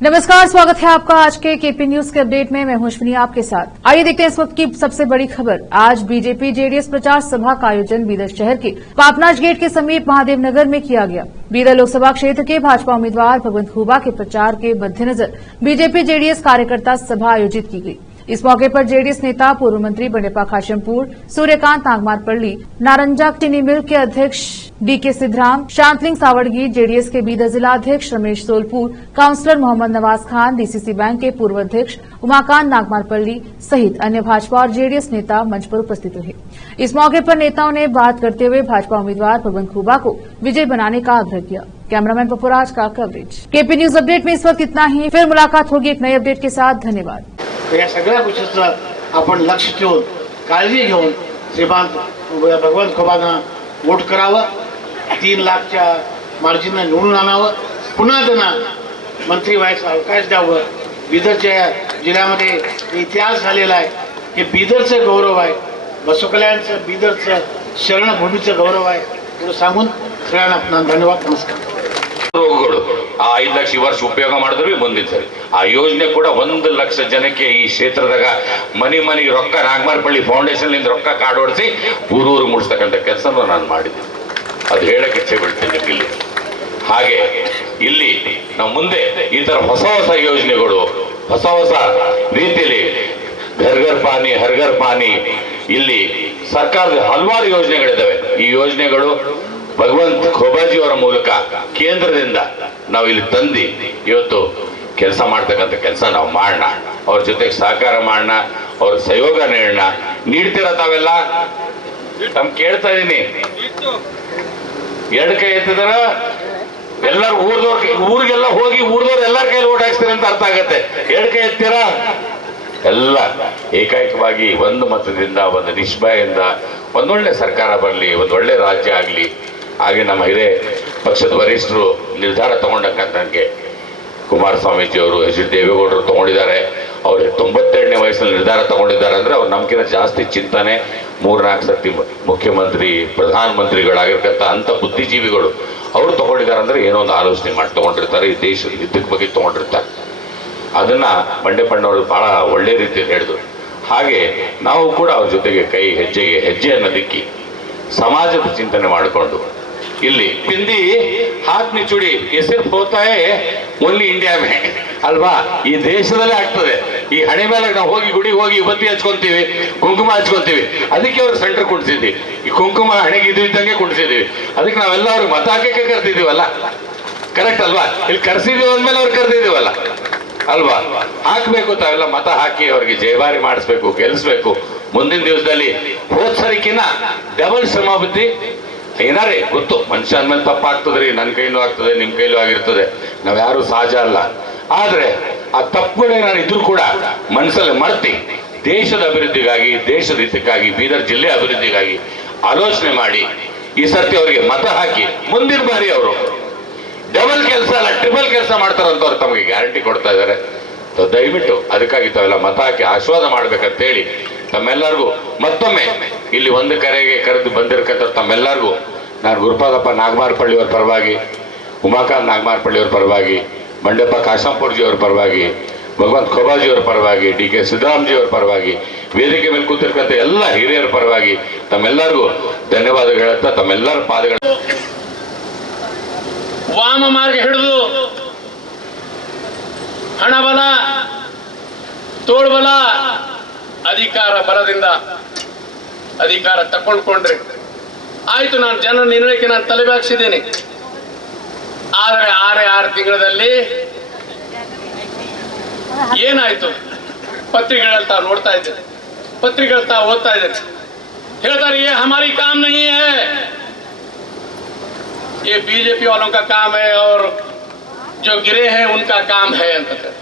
नमस्कार, स्वागत है आपका आज के केपी न्यूज के अपडेट में। मैं हूं अश्विनी आपके साथ। आइए देखते हैं इस वक्त की सबसे बड़ी खबर। आज बीजेपी जेडीएस प्रचार सभा का आयोजन बीदर शहर के पापनाज गेट के समीप महादेव नगर में किया गया। बीदर लोकसभा क्षेत्र के भाजपा उम्मीदवार भगवंत खूबा के प्रचार के मद्देनजर बीजेपी जेडीएस कार्यकर्ता सभा आयोजित की गई। इस मौके पर जेडीएस नेता पूर्व मंत्री बंडेप्पा खाशमपुर, सूर्यकांत नागमारपल्ली, नारंजा चीनी मिल के अध्यक्ष डीके सिद्धराम, शांतलिंग सावड़गी, जेडीएस के बीदर जिला अध्यक्ष Ramesh Solapur, councillor Mohammed Nawaz Khan, DCC bank के पूर्व अध्यक्ष उमाकांत नागमारपल्ली सहित अन्य भाजपा और जेडीएस नेता मंच पर उपस्थित रहे। इस मौके पर नेताओं ने बात करते हुए भाजपा उम्मीदवार भगवंत खूबा को विजय बनाने का आग्रह किया। कैमरामैन पपुराज का कवरेज। केपी न्यूज अपडेट में इस वक्त इतना ही। फिर मुलाकात होगी एक नए अपडेट के साथ। धन्यवाद। या सगळ्या गोष्टीचं आपण लक्ष ठेवून काळजी घेऊन श्रीमान भगवंत खूबांना वोट करावं, 3 लाखच्या मार्जिनने निवडून आणावं, पुन्हा त्यांना मंत्री व्हायचा अवकाश द्यावं। बीदरच्या जिल्ह्यामध्ये इतिहास झालेला आहे की बीदरचं गौरव आहे, बसवकल्याणचं बीदरचं शरणभूमीचं गौरव आहे एवढं सांगून सगळ्यांना धन्यवाद, नमस्कार। ರೋಗಗಳು ಆ 5 ಲಕ್ಷ ಈ ವರ್ಷ ಉಪಯೋಗ ಮಾಡಿದ್ರು ಮುಂದಿನ ಸರಿ ಆ ಯೋಜನೆ ಕೂಡ 1 ಲಕ್ಷ ಜನಕ್ಕೆ ಈ ಕ್ಷೇತ್ರದಾಗ ಮನಿಗೆ ರೊಕ್ಕ ನಾಗಮಾರಪಳ್ಳಿ ಫೌಂಡೇಶನ್ ನಿಂದ ರೊಕ್ಕ ಕಾರ್ಡ್ ಹೊಡಿಸಿ ಊರೂರು ಮುಡಿಸ್ತಕ್ಕಂಥ ಕೆಲಸನೂ ನಾನು ಮಾಡಿದ್ದೀನಿ। ಅದು ಹೇಳಕ್ಕೆ ಇಚ್ಛೆ ಬಿಡ್ತೀನಿ ಇಲ್ಲಿ। ಹಾಗೆ ಇಲ್ಲಿ ನಾವು ಮುಂದೆ ಈ ತರ ಹೊಸ ಯೋಜನೆಗಳು ಹೊಸ ರೀತಿಯಲ್ಲಿ ಘರ್ ಪಾನಿ ಹರ್ ಪಾನಿ ಇಲ್ಲಿ ಸರ್ಕಾರದ ಹಲವಾರು ಯೋಜನೆಗಳಿದ್ದಾವೆ। ಈ ಯೋಜನೆಗಳು ಭಗವಂತ ಖೂಬಾಜಿಯವರ ಮೂಲಕ ಕೇಂದ್ರದಿಂದ ನಾವು ಇಲ್ಲಿ ತಂದು ಇವತ್ತು ಕೆಲಸ ಮಾಡ್ತಕ್ಕಂಥ ಕೆಲಸ ನಾವು ಮಾಡೋಣ, ಅವ್ರ ಜೊತೆಗೆ ಸಹಕಾರ ಮಾಡೋಣ, ಅವ್ರ ಸಹಯೋಗ ನೀಡ್ತೀರ ತಾವೆಲ್ಲ? ತಮ್ ಕೇಳ್ತಾ ಇದೀನಿ, 2 ಕೈ ಎತ್ತಿದಾರ ಎಲ್ಲರೂ ಊರಿಗೆಲ್ಲ ಹೋಗಿ ಊರ್ದವ್ರು ಎಲ್ಲರ ಕೈಲಿ ಓಟ್ ಹಾಕ್ಸ್ತೀರ ಅಂತ ಅರ್ಥ ಆಗತ್ತೆ। 2 ಕೈ ಎತ್ತೀರಾ? ಎಲ್ಲ ಏಕಾಏಕವಾಗಿ ಒಂದು ಮತದಿಂದ ಒಂದು ನಿಷ್ಭಯಿಂದ ಒಂದೊಳ್ಳೆ ಸರ್ಕಾರ ಬರಲಿ, ಒಂದೊಳ್ಳೆ ರಾಜ್ಯ ಆಗಲಿ। ಹಾಗೆ ನಮ್ಮ ಹಿರಿಯ ಪಕ್ಷದ ವರಿಷ್ಠರು ನಿರ್ಧಾರ ತಗೊಂಡಂಗೆ ಕುಮಾರಸ್ವಾಮೀಜಿಯವರು, ಎಚ್ ಡಿ ದೇವೇಗೌಡರು ತಗೊಂಡಿದ್ದಾರೆ। ಅವರು 92ನೇ ವಯಸ್ಸಲ್ಲಿ ನಿರ್ಧಾರ ತಗೊಂಡಿದ್ದಾರೆ ಅಂದ್ರೆ ಅವ್ರು ನಮ್ಗಿಂತ ಜಾಸ್ತಿ ಚಿಂತನೆ, 3-4 ಸರ್ತಿ ಮುಖ್ಯಮಂತ್ರಿ ಪ್ರಧಾನಮಂತ್ರಿಗಳಾಗಿರ್ತಕ್ಕಂಥ ಅಂಥ ಬುದ್ಧಿಜೀವಿಗಳು ಅವರು ತಗೊಂಡಿದ್ದಾರೆ ಅಂದ್ರೆ ಏನೋ ಒಂದು ಆಲೋಚನೆ ಮಾಡಿ ತಗೊಂಡಿರ್ತಾರೆ, ಈ ದೇಶದ ಹಿತಕ್ಕೆ ಬಗ್ಗೆ ತಗೊಂಡಿರ್ತಾರೆ। ಅದನ್ನ ಬಂಡೆಪ್ಪಣ್ಣವರು ಬಹಳ ಒಳ್ಳೆ ರೀತಿಯಲ್ಲಿ ಹೇಳಿದ್ರು। ಹಾಗೆ ನಾವು ಕೂಡ ಅವ್ರ ಜೊತೆಗೆ ಹೆಜ್ಜೆಯನ್ನು ದಿಕ್ಕಿ ಸಮಾಜದ ಚಿಂತನೆ ಮಾಡಿಕೊಂಡು ಇಲ್ಲಿ ಹಿಂದಿ ಹಾತ್ ನಿಚುಡಿ ಹೆಸರು ಹೋಗ್ತಾ ಓನ್ಲಿ ಇಂಡಿಯಾ ಮೇ ಅಲ್ವಾ, ಈ ದೇಶದಲ್ಲೇ ಆಗ್ತದೆ। ಈ ಹಣೆ ಮೇಲೆ ನಾವು ಹೋಗಿ ಗುಡಿಗೆ ಹೋಗಿ ಬತ್ತಿ ಹಚ್ಕೊಂತೀವಿ, ಕುಂಕುಮ ಹಚ್ಕೊಂತೀವಿ, ಅದಕ್ಕೆ ಅವ್ರಿಗೆ ಸೆಂಟರ್ ಕುಣಿಸಿದ್ವಿ। ಈ ಕುಂಕುಮ ಹಣೆಗೆ ಇದ್ದಂಗೆ ಕುಣಿಸಿದ್ವಿ, ಅದಕ್ಕೆ ನಾವೆಲ್ಲ ಅವ್ರಿಗೆ ಮತ ಹಾಕಕ್ಕೆ ಕರ್ತಿದೀವಲ್ಲ, ಕರೆಕ್ಟ್ ಅಲ್ವಾ? ಇಲ್ಲಿ ಕರ್ಸಿದೀವಿ ಅಂದ್ಮೇಲೆ ಅವ್ರು ಕರ್ತಿದೀವಲ್ಲ ಅಲ್ವಾ? ಹಾಕ್ಬೇಕು, ತಾವೆಲ್ಲ ಮತ ಹಾಕಿ ಅವ್ರಿಗೆ ಜಯಭಾರಿ ಮಾಡಿಸ್ಬೇಕು, ಗೆಲ್ಲಿಸ್ಬೇಕು। ಮುಂದಿನ ದಿವಸದಲ್ಲಿ ಹೋದ್ಸರಿಕಿನ ಡಬಲ್ ಶ್ರಮ ಬುದ್ಧಿ ಏನಾರೇ ಗೊತ್ತು, ಮನುಷ್ಯ ಅಂದ್ಮೇಲೆ ತಪ್ಪಾಗ್ತದ್ರಿ, ನನ್ನ ಕೈಲೂ ಆಗ್ತದೆ, ನಿಮ್ ಕೈಲೂ ಆಗಿರ್ತದೆ, ನಾವ್ ಯಾರು ಸಹಜ ಅಲ್ಲ। ಆದ್ರೆ ಆ ತಪ್ಪುಗಳೇನಾರು ಇದ್ರೂ ಕೂಡ ಮನಸ್ಸಲ್ಲಿ ಮರ್ತಿ ದೇಶದ ಅಭಿವೃದ್ಧಿಗಾಗಿ, ದೇಶದ ಹಿತಕ್ಕಾಗಿ, ಬೀದರ್ ಜಿಲ್ಲೆ ಅಭಿವೃದ್ಧಿಗಾಗಿ ಆಲೋಚನೆ ಮಾಡಿ ಈ ಸರ್ತಿ ಅವರಿಗೆ ಮತ ಹಾಕಿ ಮುಂದಿನ ಬಾರಿ ಅವರು ಡಬಲ್ ಕೆಲಸ ಅಲ್ಲ ಟ್ರಿಬಲ್ ಕೆಲಸ ಮಾಡ್ತಾರಂತವ್ರು ತಮಗೆ ಗ್ಯಾರಂಟಿ ಕೊಡ್ತಾ ಇದ್ದಾರೆ। ದಯವಿಟ್ಟು ಅದಕ್ಕಾಗಿ ತಾವೆಲ್ಲ ಮತ ಹಾಕಿ ಆಶೀರ್ವಾದ ಮಾಡ್ಬೇಕಂತ ಹೇಳಿ ತಮ್ಮೆಲ್ಲರಿಗೂ ಮತ್ತೊಮ್ಮೆ ಇಲ್ಲಿ ಒಂದು ಕರೆಗೆ ಕರೆದು ಬಂದಿರತಕ್ಕಂಥ ತಮ್ಮೆಲ್ಲರಿಗೂ ನಾನು ಗುರುಪಾದಪ್ಪ ನಾಗಮಾರಪಳ್ಳಿಯವರ ಪರವಾಗಿ, ಉಮಾಕಾಂತ್ ನಾಗಮಾರಪಳ್ಳಿಯವರ ಪರವಾಗಿ, ಬಂಡೆಪ್ಪ ಕಾಶಂಪುರ್ಜಿಯವರ ಪರವಾಗಿ, ಭಗವಂತ ಖೂಬಾಜಿಯವರ ಪರವಾಗಿ, ಡಿಕೆ ಸಿದ್ದರಾಮಜಿಯವರ ಪರವಾಗಿ, ವೇದಿಕೆ ಮೇಲೆ ಕೂತಿರ್ತಕ್ಕಂಥ ಎಲ್ಲ ಹಿರಿಯರ ಪರವಾಗಿ ತಮ್ಮೆಲ್ಲರಿಗೂ ಧನ್ಯವಾದಗಳು ಹೇಳ್ತಾ ತಮ್ಮೆಲ್ಲರ ಪಾದಗಳು ವಾಮ ಮಾರ್ಗ ಹಿಡಿದು ಹಣ ಬಲ, ತೋಳ್ಬಲ, ಅಧಿಕಾರ ಬಲದಿಂದ ಅಧಿಕಾರ ತಕೊಂಡ್ಕೊಂಡ್ರೆ ಆಯ್ತು, ನಾನು ಜನ ನಿರ್ಣಯಕ್ಕೆ ನಾನು ತಲೆಬಾಗಿಸಿದ್ದೀನಿ। ಆದರೆ 6 ತಿಂಗಳಲ್ಲಿ ಏನಾಯ್ತು? ಪತ್ರಿಕೆಗಳಂತ ನೋಡ್ತಾ ಇದ್ದೇನೆ, ಪತ್ರಿಕೆಗಳಂತ ಓದ್ತಾ ಇದ್ದೇನೆ, ಹೇಳ್ತಾರೆ ये हमारी काम नहीं है, ये बीजेपी वालों का काम है और जो गिरे हैं उनका काम है ಅಂತ ಹೇಳ್ತಾರೆ।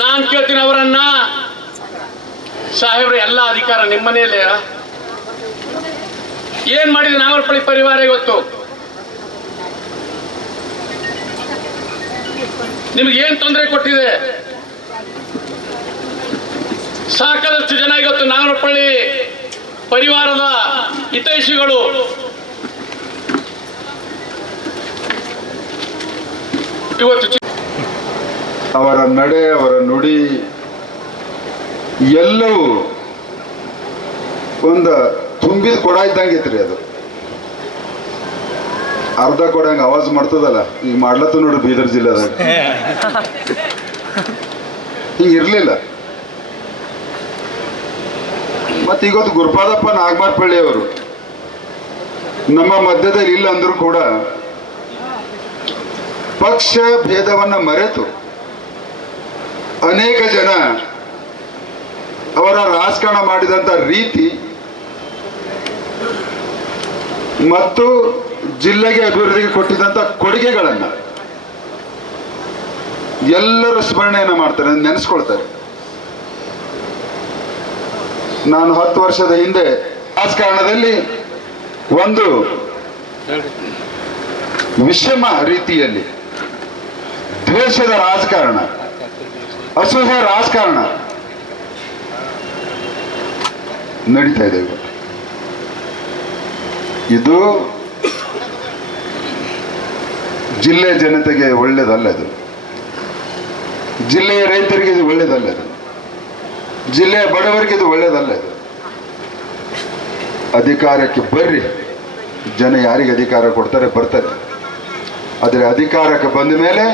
ನಾನು ಕೇಳ್ತೀನಿ ಅವರನ್ನ, ಸಾಹೇಬ್ರೆ ಎಲ್ಲ ಅಧಿಕಾರ ನಿಮ್ಮ ಮನೆಯಲ್ಲೇ ಏನ್ ಮಾಡಿದೆ ನಾಗರಪಳ್ಳಿ ಪರಿವಾರ ಇವತ್ತು? ನಿಮ್ಗೆ ಏನ್ ತೊಂದರೆ ಕೊಟ್ಟಿದೆ? ಸಾಕಷ್ಟು ಜನ ಇವತ್ತು ನಾಗರಪಳ್ಳಿ ಪರಿವಾರದ ಹಿತೈಷಿಗಳು ಇವತ್ತು ಅವರ ನಡೆ, ಅವರ ನುಡಿ ಎಲ್ಲವೂ ಒಂದು ತುಂಬಿದ ಕೊಡ ಇದ್ದಂಗಿತ್ರಿ. ಅದು ಅರ್ಧ ಕೊಡ ಹಂಗೆ ಆವಾಜ್ ಮಾಡ್ತದಲ್ಲ, ಈಗ ಮಾಡ್ಲತ್ತ ನೋಡ್ರಿ ಬೀದರ್ ಜಿಲ್ಲೆದಾಗ. ಹಿಂಗೆ ಇರಲಿಲ್ಲ. ಮತ್ತು ಇವತ್ತು ಗುರುಪಾದಪ್ಪ ನಾಗಮಾರಪಳ್ಳಿ ಅವರು ನಮ್ಮ ಮಧ್ಯದಲ್ಲಿ ಇಲ್ಲ ಅಂದರೂ ಕೂಡ ಪಕ್ಷ ಭೇದವನ್ನ ಮರೆತು ಅನೇಕ ಜನ ಅವರ ರಾಜಕಾರಣ ಮಾಡಿದಂಥ ರೀತಿ ಮತ್ತು ಜಿಲ್ಲೆಗೆ ಅಭಿವೃದ್ಧಿಗೆ ಕೊಟ್ಟಿದ್ದಂಥ ಕೊಡುಗೆಗಳನ್ನು ಎಲ್ಲರೂ ಸ್ಮರಣೆಯನ್ನು ಮಾಡ್ತಾರೆ, ನೆನೆಸ್ಕೊಳ್ತಾರೆ. ನಾನು 10 ವರ್ಷದ ಹಿಂದೆ ರಾಜಕಾರಣದಲ್ಲಿ ಒಂದು ವಿಷಮ ರೀತಿಯಲ್ಲಿ ದ್ವೇಷದ ರಾಜಕಾರಣ, ಅಸೂಹೆ ರಾಜಕಾರಣ ನಡೀತಾ ಇದೆ. ಇದು ಜಿಲ್ಲೆಯ ಜನತೆಗೆ ಒಳ್ಳೇದಲ್ಲ. ಇದು ಜಿಲ್ಲೆಯ ರೈತರಿಗೆ ಇದು ಒಳ್ಳೇದಲ್ಲ. ಇದು ಜಿಲ್ಲೆಯ ಬಡವರಿಗೆ ಇದು ಒಳ್ಳೇದಲ್ಲ. ಇದು ಅಧಿಕಾರಕ್ಕೆ ಬರ್ರಿ, ಜನ ಯಾರಿಗೆ ಅಧಿಕಾರ ಕೊಡ್ತಾರೆ ಬರ್ತಾರೆ. ಆದರೆ ಅಧಿಕಾರಕ್ಕೆ ಬಂದ ಮೇಲೆ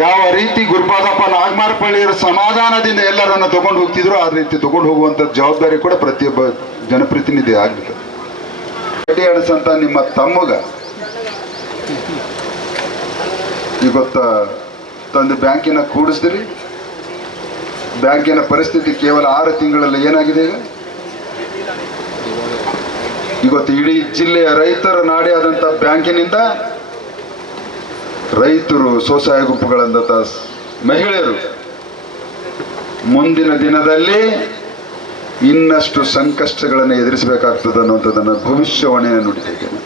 ಯಾವ ರೀತಿ ಗುರುಪಾದಪ್ಪ ನಾಗಮಾರಪಳ್ಳಿಯವರು ಸಮಾಧಾನದಿಂದ ಎಲ್ಲರನ್ನ ತಗೊಂಡು ಹೋಗ್ತಿದ್ರು ಆ ರೀತಿ ತಗೊಂಡು ಹೋಗುವಂತ ಜವಾಬ್ದಾರಿ ಕೂಡ ಪ್ರತಿಯೊಬ್ಬ ಜನಪ್ರತಿನಿಧಿ ಆಗ್ಬೇಕು. ಕಡ್ಡಿ ಅಣಸಂತ ನಿಮ್ಮ ತಮ್ಮಗ ಇವತ್ತ ತಂದು ಬ್ಯಾಂಕಿನ ಕೂಡಿಸಿದ್ರಿ. ಬ್ಯಾಂಕಿನ ಪರಿಸ್ಥಿತಿ ಕೇವಲ 6 ತಿಂಗಳಲ್ಲಿ ಏನಾಗಿದೆ. ಇವತ್ತು ಇಡೀ ಜಿಲ್ಲೆಯ ರೈತರ ನಾಡಿ ಆದಂಥ ಬ್ಯಾಂಕಿನಿಂದ ರೈತರು, ಸ್ವಸಹಾಯ ಗುಂಪುಗಳಂತ ಮಹಿಳೆಯರು ಮುಂದಿನ ದಿನದಲ್ಲಿ ಇನ್ನಷ್ಟು ಸಂಕಷ್ಟಗಳನ್ನು ಎದುರಿಸಬೇಕಾಗ್ತದೆ ಅನ್ನುವಂಥದ್ದನ್ನು ಭವಿಷ್ಯವಾಣಿಯನ್ನು ನುಡಿತಿದ್ದೇನೆ.